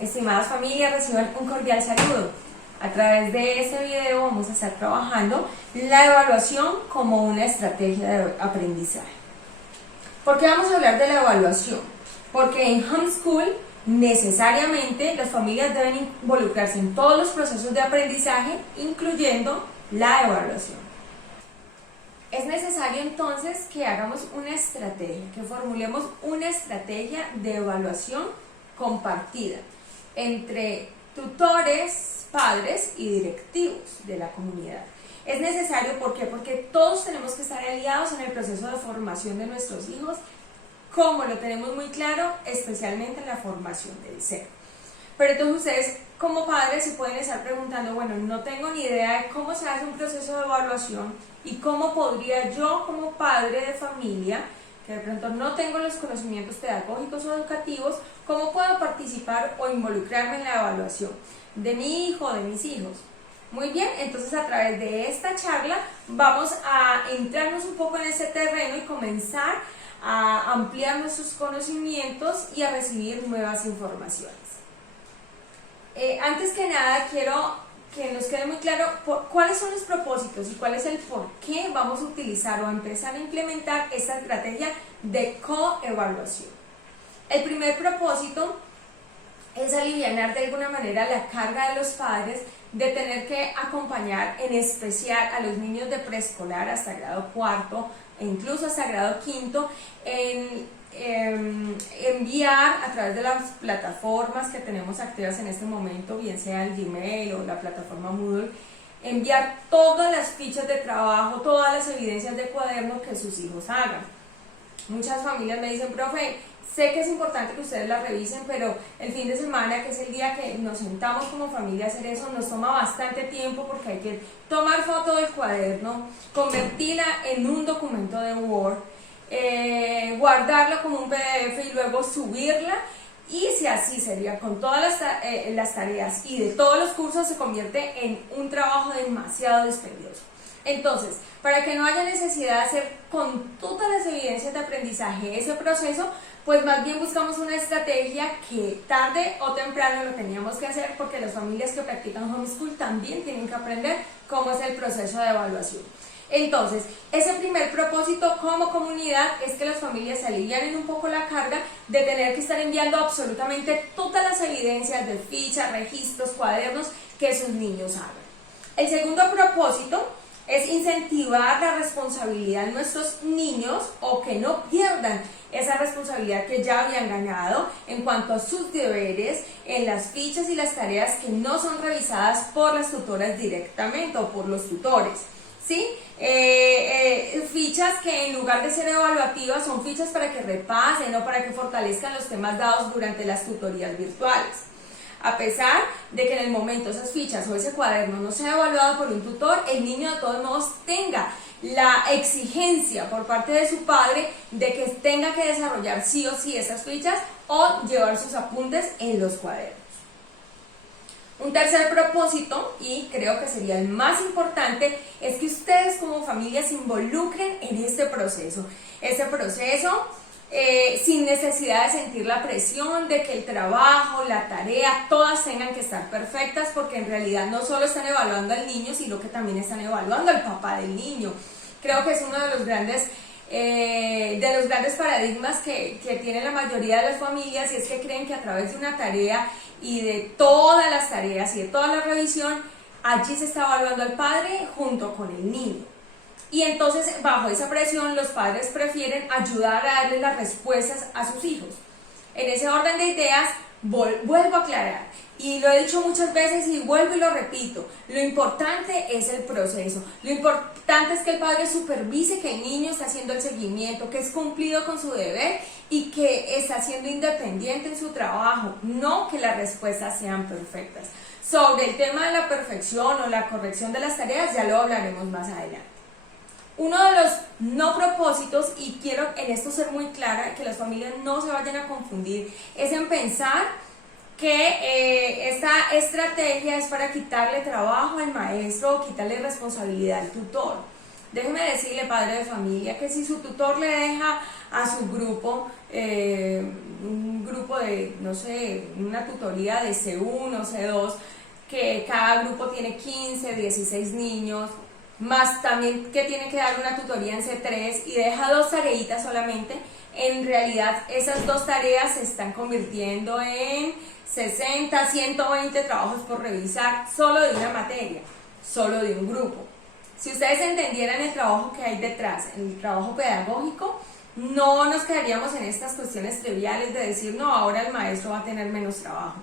Estimadas familias, reciban un cordial saludo. A través de este video vamos a estar trabajando la evaluación como una estrategia de aprendizaje. ¿Por qué vamos a hablar de la evaluación? Porque en homeschool necesariamente las familias deben involucrarse en todos los procesos de aprendizaje, incluyendo la evaluación. Es necesario entonces que hagamos una estrategia, que formulemos una estrategia de evaluación compartida entre tutores, padres y directivos de la comunidad. Es necesario, ¿por qué? Porque todos tenemos que estar aliados en el proceso de formación de nuestros hijos, como lo tenemos muy claro, especialmente en la formación del ser. Pero entonces ustedes como padres se pueden estar preguntando, bueno, no tengo ni idea de cómo se hace un proceso de evaluación y cómo podría yo como padre de familia, que de pronto no tengo los conocimientos pedagógicos o educativos, cómo puedo participar o involucrarme en la evaluación de mi hijo o de mis hijos. Muy bien, entonces a través de esta charla vamos a entrarnos un poco en ese terreno y comenzar a ampliar nuestros conocimientos y a recibir nuevas informaciones. Antes que nada quiero que nos quede muy claro cuáles son los propósitos y cuál es el por qué vamos a utilizar o a empezar a implementar esta estrategia de coevaluación. El primer propósito es alivianar de alguna manera la carga de los padres de tener que acompañar en especial a los niños de preescolar hasta grado cuarto e incluso hasta grado quinto en enviar a través de las plataformas que tenemos activas en este momento, bien sea el Gmail o la plataforma Moodle, enviar todas las fichas de trabajo, todas las evidencias de cuaderno que sus hijos hagan. Muchas familias me dicen, profe, sé que es importante que ustedes la revisen, pero el fin de semana, que es el día que nos sentamos como familia a hacer eso, nos toma bastante tiempo porque hay que tomar foto del cuaderno, convertirla en un documento de Word, guardarla como un PDF y luego subirla, y si así sería con todas las tareas y de todos los cursos, se convierte en un trabajo demasiado dispendioso. Entonces, para que no haya necesidad de hacer con todas las evidencias de aprendizaje ese proceso, pues más bien buscamos una estrategia que tarde o temprano lo teníamos que hacer, porque las familias que practican homeschool también tienen que aprender cómo es el proceso de evaluación. Entonces, ese primer propósito como comunidad es que las familias se alivianen un poco la carga de tener que estar enviando absolutamente todas las evidencias de fichas, registros, cuadernos que sus niños hagan. El segundo propósito es incentivar la responsabilidad de nuestros niños, o que no pierdan esa responsabilidad que ya habían ganado en cuanto a sus deberes en las fichas y las tareas que no son revisadas por las tutoras directamente o por los tutores. ¿Sí? Fichas que en lugar de ser evaluativas son fichas para que repasen o para que fortalezcan los temas dados durante las tutorías virtuales. A pesar de que en el momento esas fichas o ese cuaderno no sea evaluado por un tutor, el niño de todos modos tenga la exigencia por parte de su padre de que tenga que desarrollar sí o sí esas fichas o llevar sus apuntes en los cuadernos. Un tercer propósito, y creo que sería el más importante, es que ustedes como familia se involucren en este proceso. Sin necesidad de sentir la presión de que el trabajo, la tarea, todas tengan que estar perfectas, porque en realidad no solo están evaluando al niño, sino que también están evaluando al papá del niño. Creo que es uno de los grandes paradigmas que tiene la mayoría de las familias, y es que creen que a través de una tarea y de todas las tareas y de toda la revisión, allí se está evaluando al padre junto con el niño. Y entonces, bajo esa presión, los padres prefieren ayudar a darle las respuestas a sus hijos. En ese orden de ideas, vuelvo a aclarar, y lo he dicho muchas veces y vuelvo y lo repito, lo importante es el proceso. Lo importante es que el padre supervise que el niño está haciendo el seguimiento, que es cumplido con su deber y que está siendo independiente en su trabajo, no que las respuestas sean perfectas. Sobre el tema de la perfección o la corrección de las tareas ya lo hablaremos más adelante. Uno de los no propósitos, y quiero en esto ser muy clara, que las familias no se vayan a confundir, es en pensar que esta estrategia es para quitarle trabajo al maestro o quitarle responsabilidad al tutor. Déjeme decirle, padre de familia, que si su tutor le deja a su grupo, un grupo grupo de, no sé, una tutoría de C1, C2, que cada grupo tiene 15, 16 niños, más también que tiene que dar una tutoría en C3 y deja 2 tareitas solamente, en realidad esas 2 tareas se están convirtiendo en 60, 120 trabajos por revisar solo de una materia, solo de un grupo. Si ustedes entendieran el trabajo que hay detrás, el trabajo pedagógico, no nos quedaríamos en estas cuestiones triviales de decir, no, ahora el maestro va a tener menos trabajo.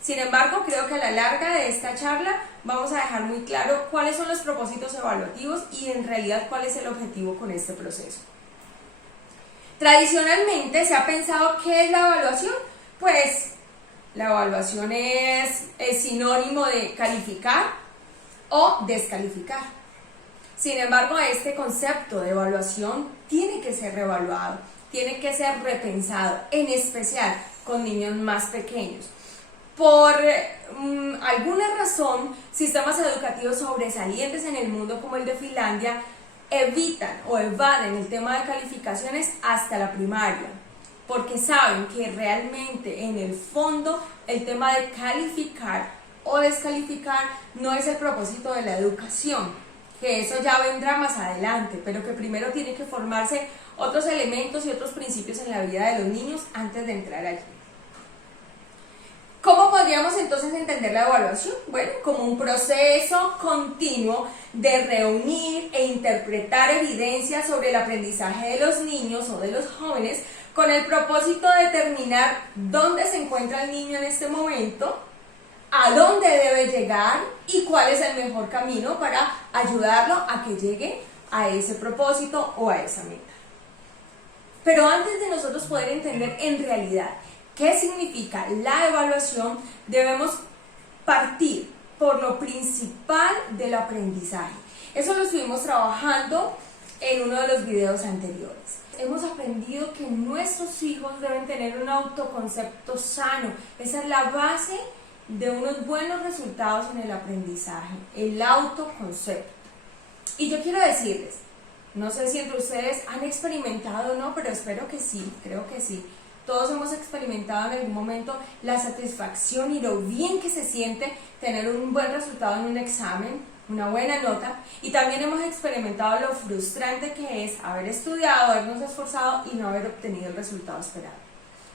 Sin embargo, creo que a la larga de esta charla vamos a dejar muy claro cuáles son los propósitos evaluativos y en realidad cuál es el objetivo con este proceso. Tradicionalmente se ha pensado ¿qué es la evaluación? Pues la evaluación es sinónimo de calificar o descalificar. Sin embargo, este concepto de evaluación tiene que ser reevaluado, tiene que ser repensado, en especial con niños más pequeños. Por alguna razón, sistemas educativos sobresalientes en el mundo como el de Finlandia evitan o evaden el tema de calificaciones hasta la primaria, porque saben que realmente en el fondo el tema de calificar o descalificar no es el propósito de la educación, que eso ya vendrá más adelante, pero que primero tiene que formarse otros elementos y otros principios en la vida de los niños antes de entrar allí. ¿Cómo podríamos entonces entender la evaluación? Bueno, como un proceso continuo de reunir e interpretar evidencias sobre el aprendizaje de los niños o de los jóvenes con el propósito de determinar dónde se encuentra el niño en este momento, a dónde debe llegar y cuál es el mejor camino para ayudarlo a que llegue a ese propósito o a esa meta. Pero antes de nosotros poder entender en realidad ¿qué significa la evaluación? Debemos partir por lo principal del aprendizaje. Eso lo estuvimos trabajando en uno de los videos anteriores. Hemos aprendido que nuestros hijos deben tener un autoconcepto sano. Esa es la base de unos buenos resultados en el aprendizaje, el autoconcepto. Y yo quiero decirles, no sé si entre ustedes han experimentado o no, pero espero que sí, creo que sí. Todos hemos experimentado en algún momento la satisfacción y lo bien que se siente tener un buen resultado en un examen, una buena nota, y también hemos experimentado lo frustrante que es haber estudiado, habernos esforzado y no haber obtenido el resultado esperado.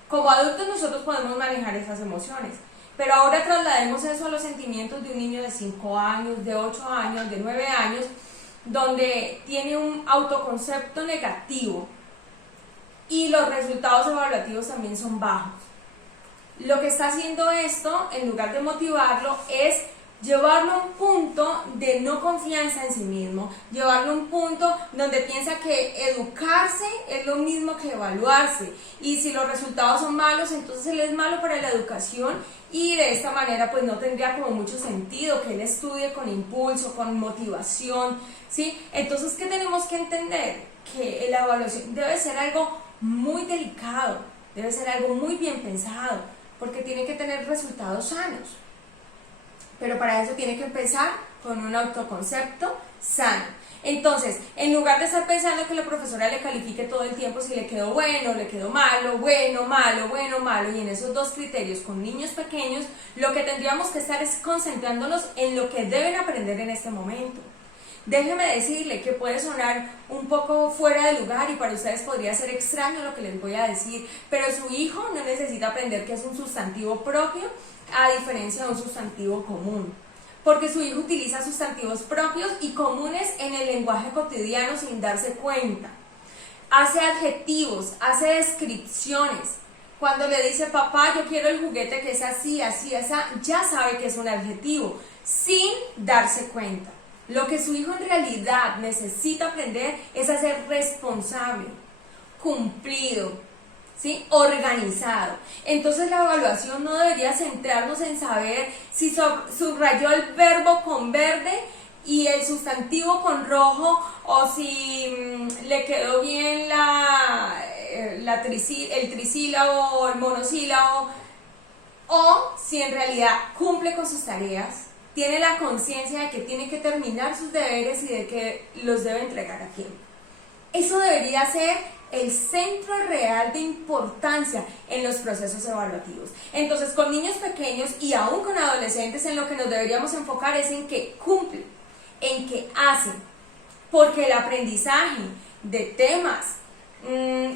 Como adultos nosotros podemos manejar esas emociones, pero ahora traslademos eso a los sentimientos de un niño de 5 años, de 8 años, de 9 años, donde tiene un autoconcepto negativo, y los resultados evaluativos también son bajos. Lo que está haciendo esto, en lugar de motivarlo, es llevarlo a un punto de no confianza en sí mismo, llevarlo a un punto donde piensa que educarse es lo mismo que evaluarse, y si los resultados son malos, entonces él es malo para la educación, y de esta manera pues no tendría como mucho sentido que él estudie con impulso, con motivación, ¿sí? Entonces, ¿qué tenemos que entender? Que la evaluación debe ser algo muy delicado, debe ser algo muy bien pensado, porque tiene que tener resultados sanos. Pero para eso tiene que empezar con un autoconcepto sano. Entonces, en lugar de estar pensando que la profesora le califique todo el tiempo si le quedó bueno, le quedó malo, bueno, malo, bueno, malo, y en esos dos criterios con niños pequeños, lo que tendríamos que estar es concentrándonos en lo que deben aprender en este momento. Déjeme decirle que puede sonar un poco fuera de lugar y para ustedes podría ser extraño lo que les voy a decir, pero su hijo no necesita aprender que es un sustantivo propio a diferencia de un sustantivo común, porque su hijo utiliza sustantivos propios y comunes en el lenguaje cotidiano sin darse cuenta. Hace adjetivos, hace descripciones. Cuando le dice papá, yo quiero el juguete que es así, así, así, ya sabe que es un adjetivo, sin darse cuenta. Lo que su hijo en realidad necesita aprender es a ser responsable, cumplido, ¿sí? Organizado. Entonces la evaluación no debería centrarnos en saber si subrayó el verbo con verde y el sustantivo con rojo, o si le quedó bien el trisílabo o el monosílabo, o si en realidad cumple con sus tareas, tiene la conciencia de que tiene que terminar sus deberes y de que los debe entregar a tiempo. Eso debería ser el centro real de importancia en los procesos evaluativos. Entonces, con niños pequeños y aún con adolescentes, en lo que nos deberíamos enfocar es en que cumplen, en que hacen, porque el aprendizaje de temas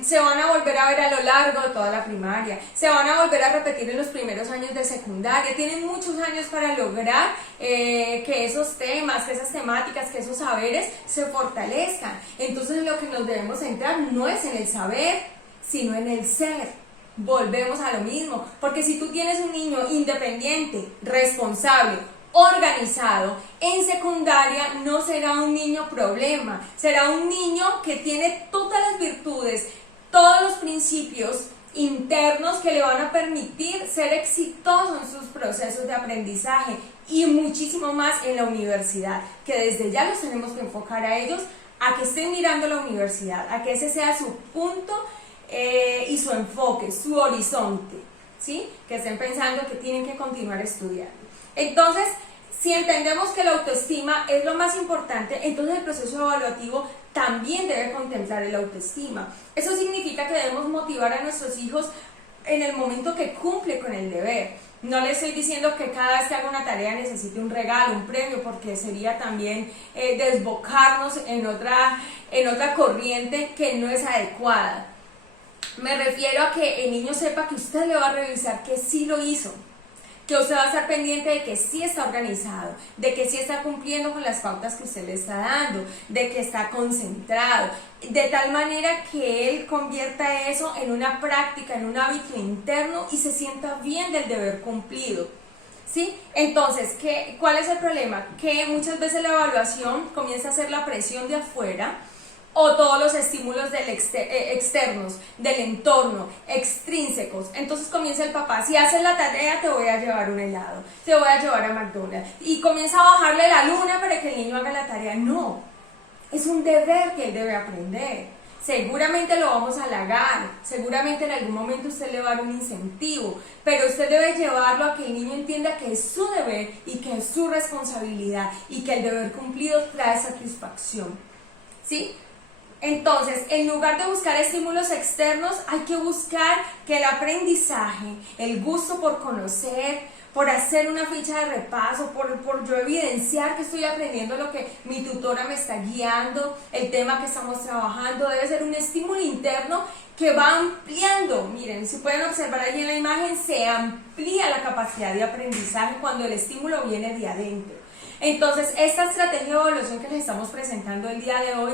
se van a volver a ver a lo largo de toda la primaria, se van a volver a repetir en los primeros años de secundaria, tienen muchos años para lograr que esos temas, que esas temáticas, que esos saberes se fortalezcan. Entonces lo que nos debemos centrar no es en el saber, sino en el ser. Volvemos a lo mismo, porque si tú tienes un niño independiente, responsable, organizado, en secundaria no será un niño problema, será un niño que tiene todas las virtudes, todos los principios internos que le van a permitir ser exitoso en sus procesos de aprendizaje y muchísimo más en la universidad, que desde ya los tenemos que enfocar a ellos, a que estén mirando la universidad, a que ese sea su punto y su enfoque, su horizonte, ¿sí? Que estén pensando que tienen que continuar estudiando. Entonces, si entendemos que la autoestima es lo más importante, entonces el proceso evaluativo también debe contemplar el autoestima. Eso significa que debemos motivar a nuestros hijos en el momento que cumple con el deber. No le estoy diciendo que cada vez que haga una tarea necesite un regalo, un premio, porque sería también desbocarnos en otra corriente que no es adecuada. Me refiero a que el niño sepa que usted le va a revisar que sí lo hizo, que usted va a estar pendiente de que sí está organizado, de que sí está cumpliendo con las pautas que usted le está dando, de que está concentrado, de tal manera que él convierta eso en una práctica, en un hábito interno y se sienta bien del deber cumplido, ¿sí? Entonces, ¿cuál es el problema? Que muchas veces la evaluación comienza a ser la presión de afuera, o todos los estímulos externos, del entorno, extrínsecos. Entonces comienza el papá, si haces la tarea te voy a llevar un helado, te voy a llevar a McDonald's, y comienza a bajarle la luna para que el niño haga la tarea. No, es un deber que él debe aprender. Seguramente lo vamos a halagar, seguramente en algún momento usted le va a dar un incentivo, pero usted debe llevarlo a que el niño entienda que es su deber y que es su responsabilidad y que el deber cumplido trae satisfacción, ¿sí? Entonces, en lugar de buscar estímulos externos, hay que buscar que el aprendizaje, el gusto por conocer, por hacer una ficha de repaso, por yo evidenciar que estoy aprendiendo lo que mi tutora me está guiando, el tema que estamos trabajando, debe ser un estímulo interno que va ampliando. Miren, si pueden observar allí en la imagen, se amplía la capacidad de aprendizaje cuando el estímulo viene de adentro. Entonces, esta estrategia de evaluación que les estamos presentando el día de hoy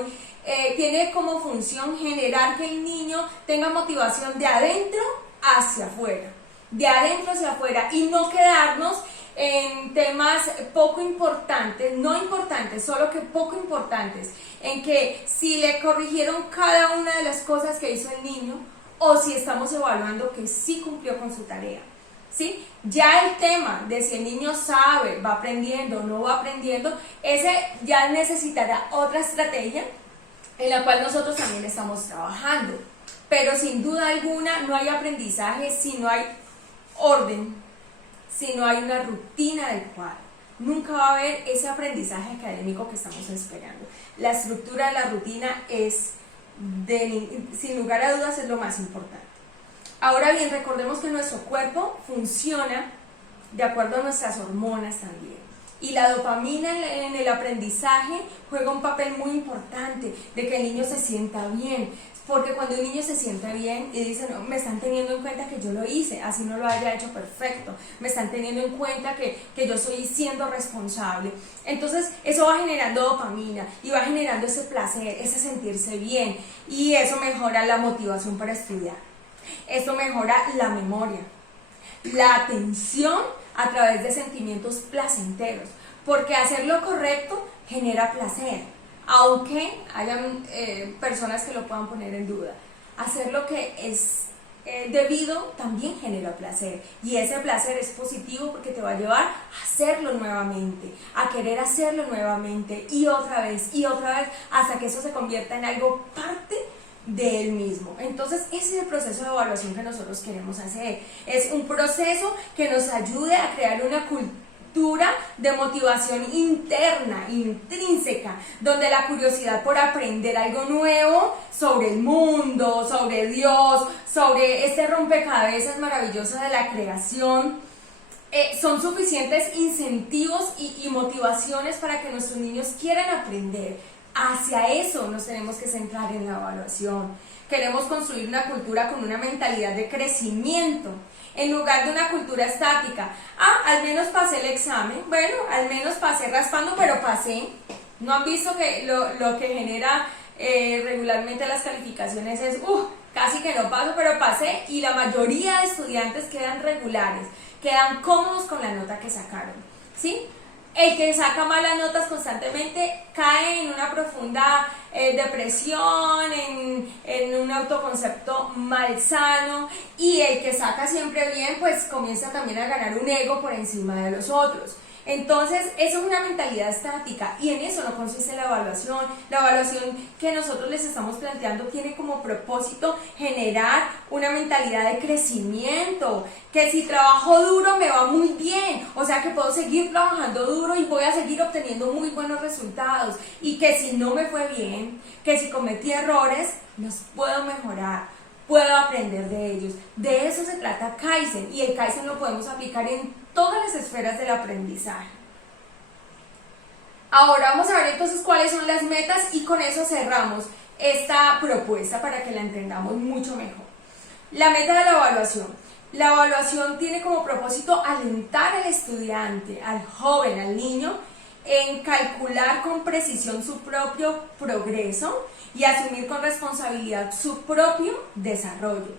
tiene como función generar que el niño tenga motivación de adentro hacia afuera, de adentro hacia afuera, y no quedarnos en temas poco importantes, no importantes, solo que poco importantes, en que si le corrigieron cada una de las cosas que hizo el niño o si estamos evaluando que sí cumplió con su tarea. ¿Sí? Ya el tema de si el niño sabe, va aprendiendo o no va aprendiendo, ese ya necesitará otra estrategia en la cual nosotros también estamos trabajando. Pero sin duda alguna no hay aprendizaje si no hay orden, si no hay una rutina adecuada. Nunca va a haber ese aprendizaje académico que estamos esperando. La estructura de la rutina es, sin lugar a dudas, es lo más importante. Ahora bien, recordemos que nuestro cuerpo funciona de acuerdo a nuestras hormonas también. Y la dopamina en el aprendizaje juega un papel muy importante de que el niño se sienta bien. Porque cuando un niño se siente bien y dice, no, me están teniendo en cuenta que yo lo hice, así no lo haya hecho perfecto, me están teniendo en cuenta que yo estoy siendo responsable. Entonces eso va generando dopamina y va generando ese placer, ese sentirse bien, y eso mejora la motivación para estudiar. Esto mejora la memoria, la atención a través de sentimientos placenteros, porque hacer lo correcto genera placer, aunque hayan personas que lo puedan poner en duda. Hacer lo que es debido también genera placer, y ese placer es positivo porque te va a llevar a hacerlo nuevamente, a querer hacerlo nuevamente y otra vez, hasta que eso se convierta en algo parte de él mismo. Entonces ese es el proceso de evaluación que nosotros queremos hacer. Es un proceso que nos ayude a crear una cultura de motivación interna, intrínseca, donde la curiosidad por aprender algo nuevo sobre el mundo, sobre Dios, sobre este rompecabezas maravilloso de la creación, son suficientes incentivos y motivaciones para que nuestros niños quieran aprender. Hacia eso nos tenemos que centrar en la evaluación. Queremos construir una cultura con una mentalidad de crecimiento, en lugar de una cultura estática. Al menos pasé el examen, bueno, al menos pasé raspando, pero pasé. ¿No han visto que lo que genera regularmente las calificaciones es, casi que no paso, pero pasé? Y la mayoría de estudiantes quedan regulares, quedan cómodos con la nota que sacaron, ¿sí? El que saca malas notas constantemente cae en una profunda depresión, en un autoconcepto malsano, y el que saca siempre bien, pues comienza también a ganar un ego por encima de los otros. Entonces, eso es una mentalidad estática y en eso no consiste la evaluación. La evaluación que nosotros les estamos planteando tiene como propósito generar una mentalidad de crecimiento, que si trabajo duro me va muy bien, o sea que puedo seguir trabajando duro y voy a seguir obteniendo muy buenos resultados, y que si no me fue bien, que si cometí errores, los puedo mejorar, puedo aprender de ellos. De eso se trata Kaizen, y el Kaizen lo podemos aplicar en todas las esferas del aprendizaje. Ahora vamos a ver entonces cuáles son las metas, y con eso cerramos esta propuesta para que la entendamos mucho mejor. La meta de la evaluación. La evaluación tiene como propósito alentar al estudiante, al joven, al niño, en calcular con precisión su propio progreso y asumir con responsabilidad su propio desarrollo.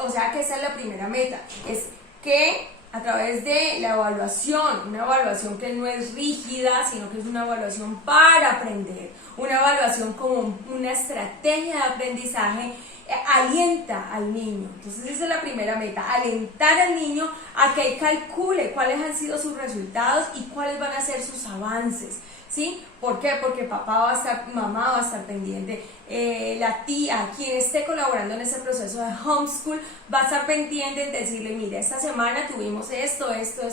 O sea que esa es la primera meta, es que a través de la evaluación, una evaluación que no es rígida, sino que es una evaluación para aprender, una evaluación como una estrategia de aprendizaje, alienta al niño. Entonces esa es la primera meta, alentar al niño a que él calcule cuáles han sido sus resultados y cuáles van a ser sus avances, ¿sí? ¿Por qué? Porque papá va a estar, mamá va a estar pendiente, la tía, quien esté colaborando en ese proceso de homeschool, va a estar pendiente en decirle, mira, esta semana tuvimos esto,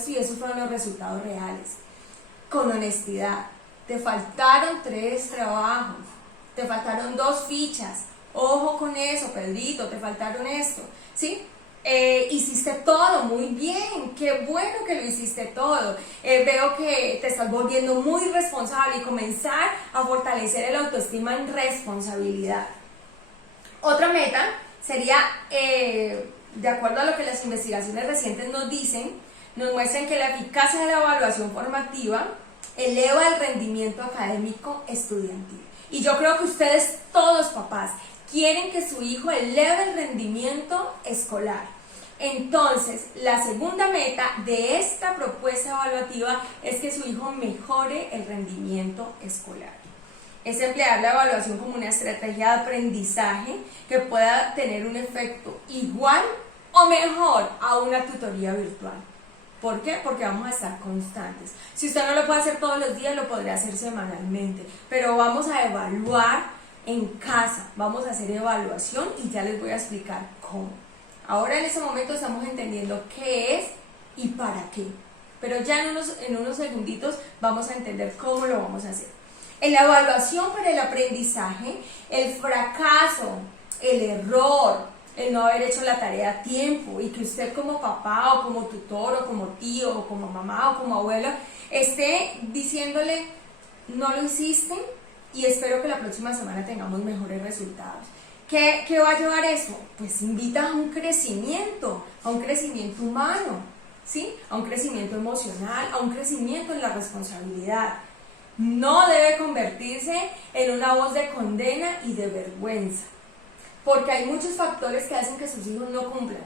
y esos fueron los resultados reales. Con honestidad, te faltaron 3 trabajos, te faltaron 2 fichas, ojo con eso, Pedrito, te faltaron esto, ¿sí? Hiciste todo muy bien, qué bueno que lo hiciste todo. Veo que te estás volviendo muy responsable, y comenzar a fortalecer el autoestima en responsabilidad. Otra meta sería, de acuerdo a lo que las investigaciones recientes nos dicen, nos muestran que la eficacia de la evaluación formativa eleva el rendimiento académico estudiantil. Y yo creo que ustedes, todos papás, quieren que su hijo eleve el rendimiento escolar. Entonces, la segunda meta de esta propuesta evaluativa es que su hijo mejore el rendimiento escolar. Es emplear la evaluación como una estrategia de aprendizaje que pueda tener un efecto igual o mejor a una tutoría virtual. ¿Por qué? Porque vamos a estar constantes. Si usted no lo puede hacer todos los días, lo podría hacer semanalmente, pero vamos a evaluar en casa, vamos a hacer evaluación y ya les voy a explicar cómo. Ahora en este momento estamos entendiendo qué es y para qué, pero ya en unos segunditos vamos a entender cómo lo vamos a hacer. En la evaluación para el aprendizaje, el fracaso, el error, el no haber hecho la tarea a tiempo, y que usted como papá o como tutor o como tío o como mamá o como abuelo esté diciéndole, no lo hiciste, y espero que la próxima semana tengamos mejores resultados. ¿Qué va a llevar eso? Pues invita a un crecimiento humano, ¿sí? A un crecimiento emocional, a un crecimiento en la responsabilidad. No debe convertirse en una voz de condena y de vergüenza, porque hay muchos factores que hacen que sus hijos no cumplan,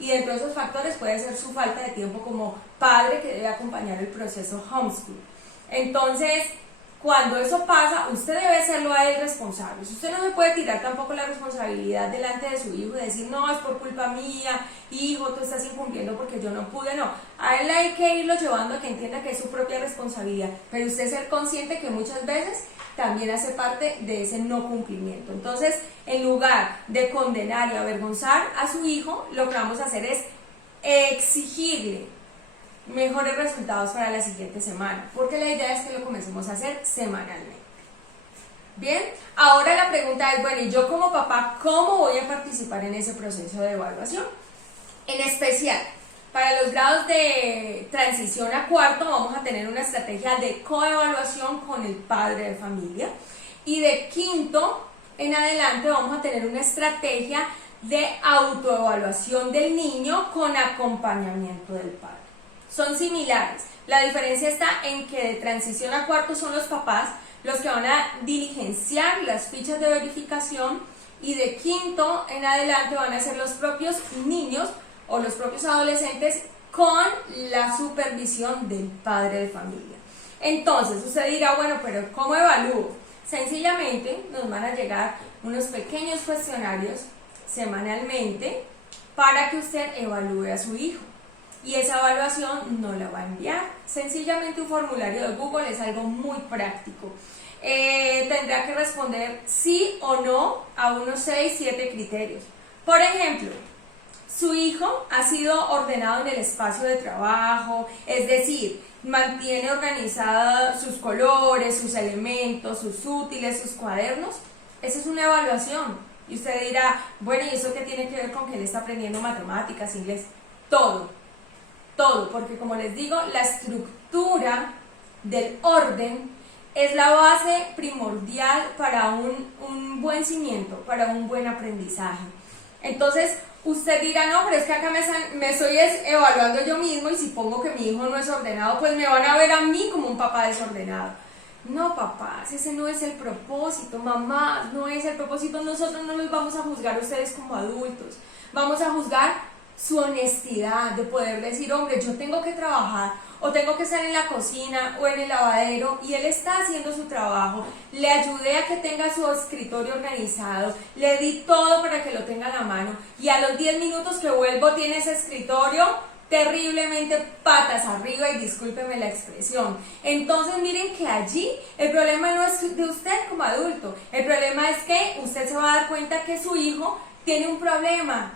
y dentro de esos factores puede ser su falta de tiempo como padre que debe acompañar el proceso homeschool. Entonces, cuando eso pasa, usted debe hacerlo a él responsable. Usted no se puede tirar tampoco la responsabilidad delante de su hijo y decir, no, es por culpa mía, hijo, tú estás incumpliendo porque yo no pude. No, a él hay que irlo llevando a que entienda que es su propia responsabilidad, pero usted ser consciente que muchas veces también hace parte de ese no cumplimiento. Entonces, en lugar de condenar y avergonzar a su hijo, lo que vamos a hacer es exigirle mejores resultados para la siguiente semana, porque la idea es que lo comencemos a hacer semanalmente. Bien, ahora la pregunta es, bueno, ¿y yo como papá cómo voy a participar en ese proceso de evaluación? En especial, para los grados de transición a cuarto vamos a tener una estrategia de coevaluación con el padre de familia, y de quinto en adelante vamos a tener una estrategia de autoevaluación del niño con acompañamiento del padre. Son similares, la diferencia está en que de transición a cuarto son los papás los que van a diligenciar las fichas de verificación, y de quinto en adelante van a ser los propios niños o los propios adolescentes con la supervisión del padre de familia. Entonces usted dirá, bueno, pero ¿cómo evalúo? Sencillamente nos van a llegar unos pequeños cuestionarios semanalmente para que usted evalúe a su hijo, y esa evaluación no la va a enviar. Sencillamente un formulario de Google, es algo muy práctico. Tendrá que responder sí o no a unos 6, 7 criterios. Por ejemplo, su hijo ha sido ordenado en el espacio de trabajo, es decir, mantiene organizados sus colores, sus elementos, sus útiles, sus cuadernos. Esa es una evaluación. Y usted dirá, bueno, ¿y eso qué tiene que ver con que él está aprendiendo matemáticas, inglés? Todo, porque como les digo, la estructura del orden es la base primordial para un buen cimiento, para un buen aprendizaje. Entonces, usted dirá, no, pero es que acá me estoy evaluando yo mismo, y si pongo que mi hijo no es ordenado, pues me van a ver a mí como un papá desordenado. No, papás, ese no es el propósito. Mamás, no es el propósito. Nosotros no los vamos a juzgar a ustedes como adultos. Vamos a juzgar su honestidad de poder decir, hombre, yo tengo que trabajar, o tengo que estar en la cocina o en el lavadero, y él está haciendo su trabajo, le ayudé a que tenga su escritorio organizado, le di todo para que lo tenga a la mano, y a los 10 minutos que vuelvo tiene ese escritorio terriblemente patas arriba, y discúlpeme la expresión. Entonces miren que allí el problema no es de usted como adulto, el problema es que usted se va a dar cuenta que su hijo tiene un problema,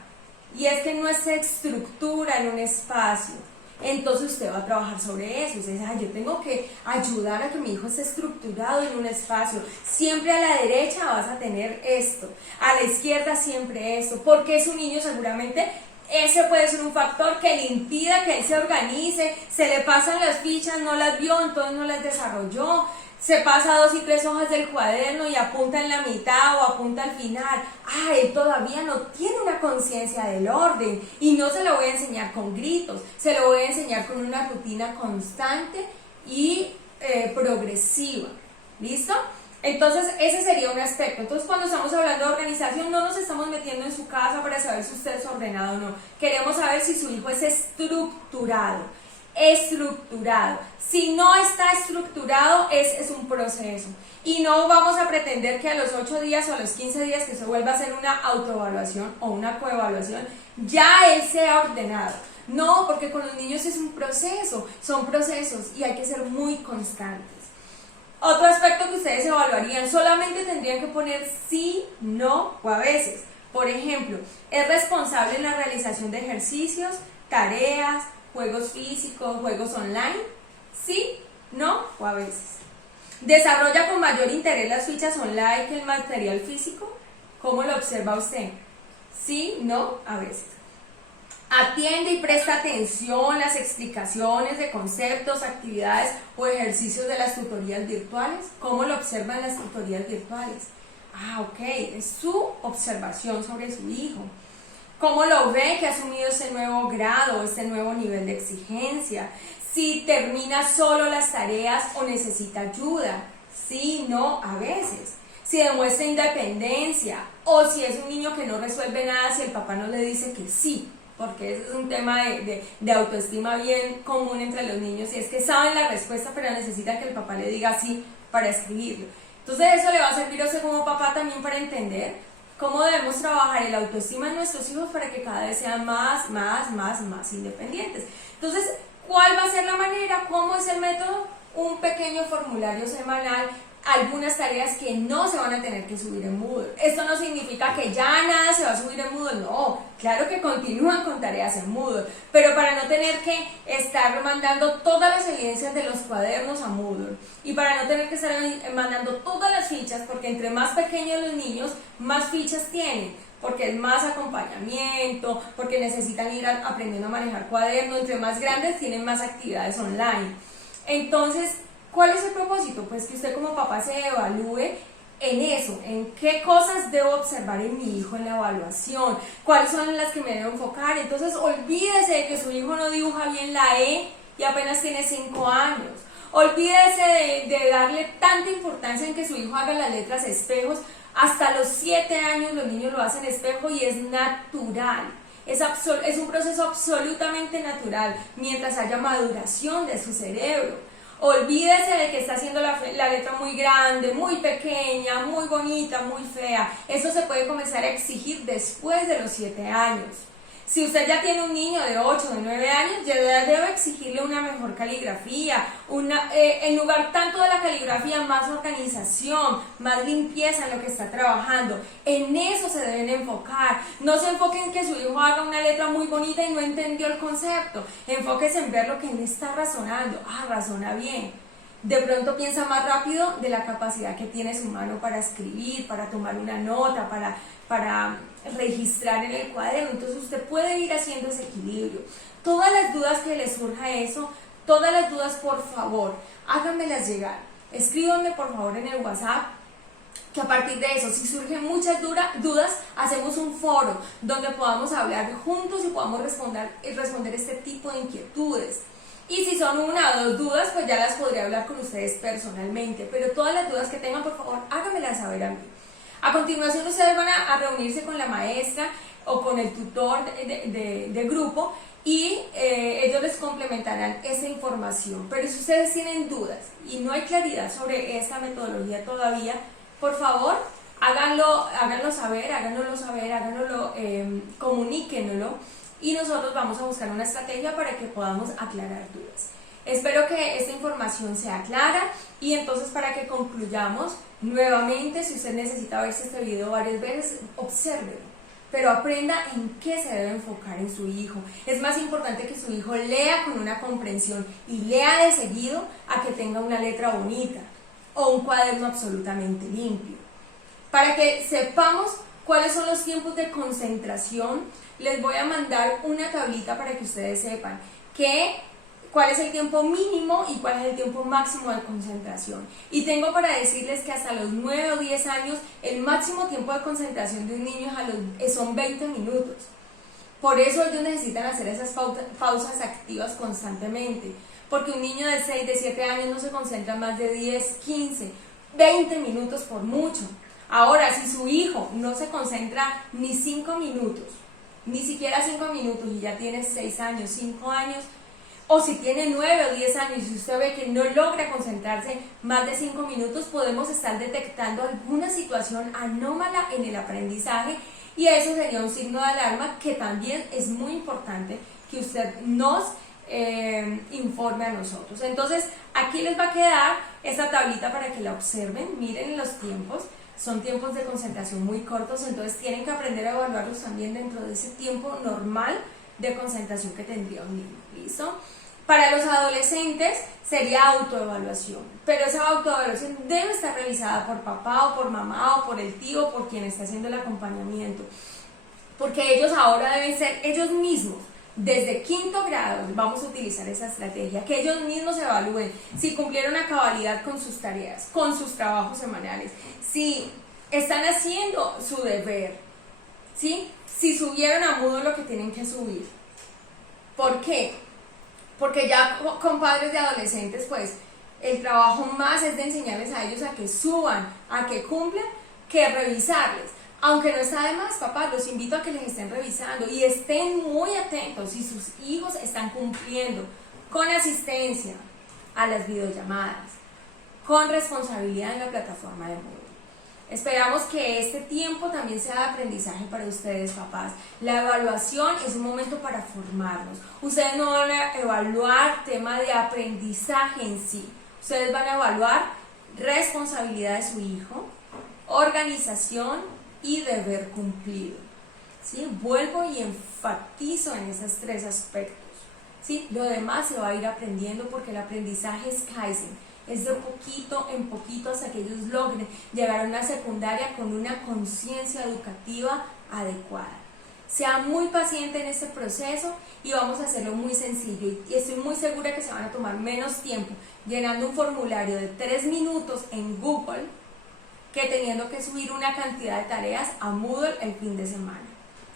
y es que no se estructura en un espacio. Entonces usted va a trabajar sobre eso. Usted dice, yo tengo que ayudar a que mi hijo esté estructurado en un espacio. Siempre a la derecha vas a tener esto, a la izquierda siempre esto, porque es un niño, seguramente ese puede ser un factor que le impida que él se organice, se le pasan las fichas, no las vio, entonces no las desarrolló, se pasa 2 y 3 hojas del cuaderno y apunta en la mitad o apunta al final. Él todavía no tiene una conciencia del orden, y no se lo voy a enseñar con gritos, se lo voy a enseñar con una rutina constante y progresiva. ¿Listo? Entonces ese sería un aspecto. Entonces cuando estamos hablando de organización, no nos estamos metiendo en su casa para saber si usted es ordenado o no. Queremos saber si su hijo es estructurado. Si no está estructurado, es un proceso, y no vamos a pretender que a los 8 días o a los 15 días que se vuelva a hacer una autoevaluación o una coevaluación ya él sea ordenado. No, porque con los niños es un proceso, son procesos, y hay que ser muy constantes. Otro aspecto que ustedes evaluarían, solamente tendrían que poner sí, no o a veces. Por ejemplo, ¿es responsable en la realización de ejercicios, tareas, juegos físicos, juegos online? Sí, no o a veces. ¿Desarrolla con mayor interés las fichas online que el material físico? ¿Cómo lo observa usted? Sí, no, a veces. ¿Atiende y presta atención a las explicaciones de conceptos, actividades o ejercicios de las tutorías virtuales? ¿Cómo lo observa en las tutorías virtuales? Ok, es su observación sobre su hijo. ¿Cómo lo ve que ha asumido ese nuevo grado, ese nuevo nivel de exigencia? Si termina solo las tareas o necesita ayuda. Sí, no, a veces. Si demuestra independencia, o si es un niño que no resuelve nada si el papá no le dice que sí, porque ese es un tema de autoestima bien común entre los niños, y es que saben la respuesta pero necesitan que el papá le diga sí para escribirlo. Entonces eso le va a servir a usted como papá también para entender cómo debemos trabajar el autoestima en nuestros hijos para que cada vez sean más independientes. Entonces, ¿cuál va a ser la manera? ¿Cómo es el método? Un pequeño formulario semanal algunas tareas que no se van a tener que subir en Moodle. Esto no significa que ya nada se va a subir en Moodle, no, claro que continúan con tareas en Moodle, pero para no tener que estar mandando todas las evidencias de los cuadernos a Moodle y para no tener que estar mandando todas las fichas, porque entre más pequeños los niños, más fichas tienen, porque es más acompañamiento, porque necesitan ir aprendiendo a manejar cuadernos, entre más grandes tienen más actividades online. Entonces, ¿cuál es el propósito? Pues que usted como papá se evalúe en eso, en qué cosas debo observar en mi hijo en la evaluación, cuáles son las que me debo enfocar. Entonces olvídese de que su hijo no dibuja bien la E y apenas tiene 5 años. Olvídese de darle tanta importancia en que su hijo haga las letras espejos. Hasta los 7 años los niños lo hacen espejo y es natural. Es un proceso absolutamente natural mientras haya maduración de su cerebro. Olvídese de que está haciendo la letra muy grande, muy pequeña, muy bonita, muy fea. Eso se puede comenzar a exigir después de los 7 años. Si usted ya tiene un niño de 8 o de 9 años, ya debe exigirle una mejor caligrafía, en lugar tanto de la caligrafía, más organización, más limpieza en lo que está trabajando. En eso se deben enfocar. No se enfoquen en que su hijo haga una letra muy bonita y no entendió el concepto. Enfóquese en ver lo que él está razonando. Razona bien. De pronto piensa más rápido de la capacidad que tiene su mano para escribir, para tomar una nota, para registrar en el cuaderno. Entonces usted puede ir haciendo ese equilibrio. Todas las dudas que le surja eso, todas las dudas, por favor, háganmelas llegar. Escríbanme por favor en el WhatsApp, que a partir de eso, si surgen muchas dudas, hacemos un foro donde podamos hablar juntos y podamos responder este tipo de inquietudes. Y si son 1 o 2 dudas, pues ya las podría hablar con ustedes personalmente. Pero todas las dudas que tengan, por favor, háganmelas saber a mí. A continuación, ustedes van a reunirse con la maestra o con el tutor de grupo y ellos les complementarán esa información. Pero si ustedes tienen dudas y no hay claridad sobre esta metodología todavía, por favor, háganlo saber, comuníquenlo. Y nosotros vamos a buscar una estrategia para que podamos aclarar dudas. Espero que esta información sea clara y entonces para que concluyamos nuevamente, si usted necesita verse este video varias veces, obsérvelo, pero aprenda en qué se debe enfocar en su hijo. Es más importante que su hijo lea con una comprensión y lea de seguido a que tenga una letra bonita o un cuaderno absolutamente limpio. Para que sepamos cuáles son los tiempos de concentración, les voy a mandar una tablita para que ustedes sepan cuál es el tiempo mínimo y cuál es el tiempo máximo de concentración. Y tengo para decirles que hasta los 9 o 10 años el máximo tiempo de concentración de un niño son 20 minutos. Por eso ellos necesitan hacer esas pausas activas constantemente, porque un niño de 6, de 7 años no se concentra más de 10, 15, 20 minutos por mucho. Ahora, si su hijo no se concentra ni 5 minutos, ni siquiera 5 minutos y ya tiene 6 años, 5 años, o si tiene 9 o 10 años y usted ve que no logra concentrarse más de 5 minutos, podemos estar detectando alguna situación anómala en el aprendizaje y eso sería un signo de alarma que también es muy importante que usted nos informe a nosotros. Entonces, aquí les va a quedar esta tablita para que la observen, miren los tiempos. Son tiempos de concentración muy cortos, entonces tienen que aprender a evaluarlos también dentro de ese tiempo normal de concentración que tendría un niño. ¿Listo? Para los adolescentes sería autoevaluación, pero esa autoevaluación debe estar realizada por papá o por mamá o por el tío o por quien está haciendo el acompañamiento, porque ellos ahora deben ser ellos mismos. Desde 5º grado vamos a utilizar esa estrategia, que ellos mismos evalúen si cumplieron a cabalidad con sus tareas, con sus trabajos semanales, si están haciendo su deber, ¿sí? Si subieron a Moodle lo que tienen que subir. ¿Por qué? Porque ya con padres de adolescentes, pues el trabajo más es de enseñarles a ellos a que suban, a que cumplan, que revisarles. Aunque no está de más, papá, los invito a que les estén revisando y estén muy atentos si sus hijos están cumpliendo con asistencia a las videollamadas, con responsabilidad en la plataforma de Moodle. Esperamos que este tiempo también sea de aprendizaje para ustedes, papás. La evaluación es un momento para formarnos. Ustedes no van a evaluar tema de aprendizaje en sí. Ustedes van a evaluar responsabilidad de su hijo, organización y deber cumplido. ¿Sí? Vuelvo y enfatizo en esos tres aspectos. ¿Sí? Lo demás se va a ir aprendiendo porque el aprendizaje es Kaizen, es de poquito en poquito hasta que ellos logren llegar a una secundaria con una conciencia educativa adecuada. Sea muy paciente en este proceso y vamos a hacerlo muy sencillo y estoy muy segura que se van a tomar menos tiempo llenando un formulario de 3 minutos en Google que teniendo que subir una cantidad de tareas a Moodle el fin de semana.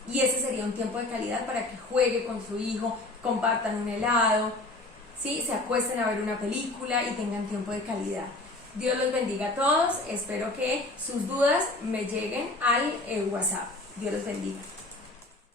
Y ese sería un tiempo de calidad para que juegue con su hijo, compartan un helado, ¿sí? Se acuesten a ver una película y tengan tiempo de calidad. Dios los bendiga a todos, espero que sus dudas me lleguen al WhatsApp. Dios los bendiga.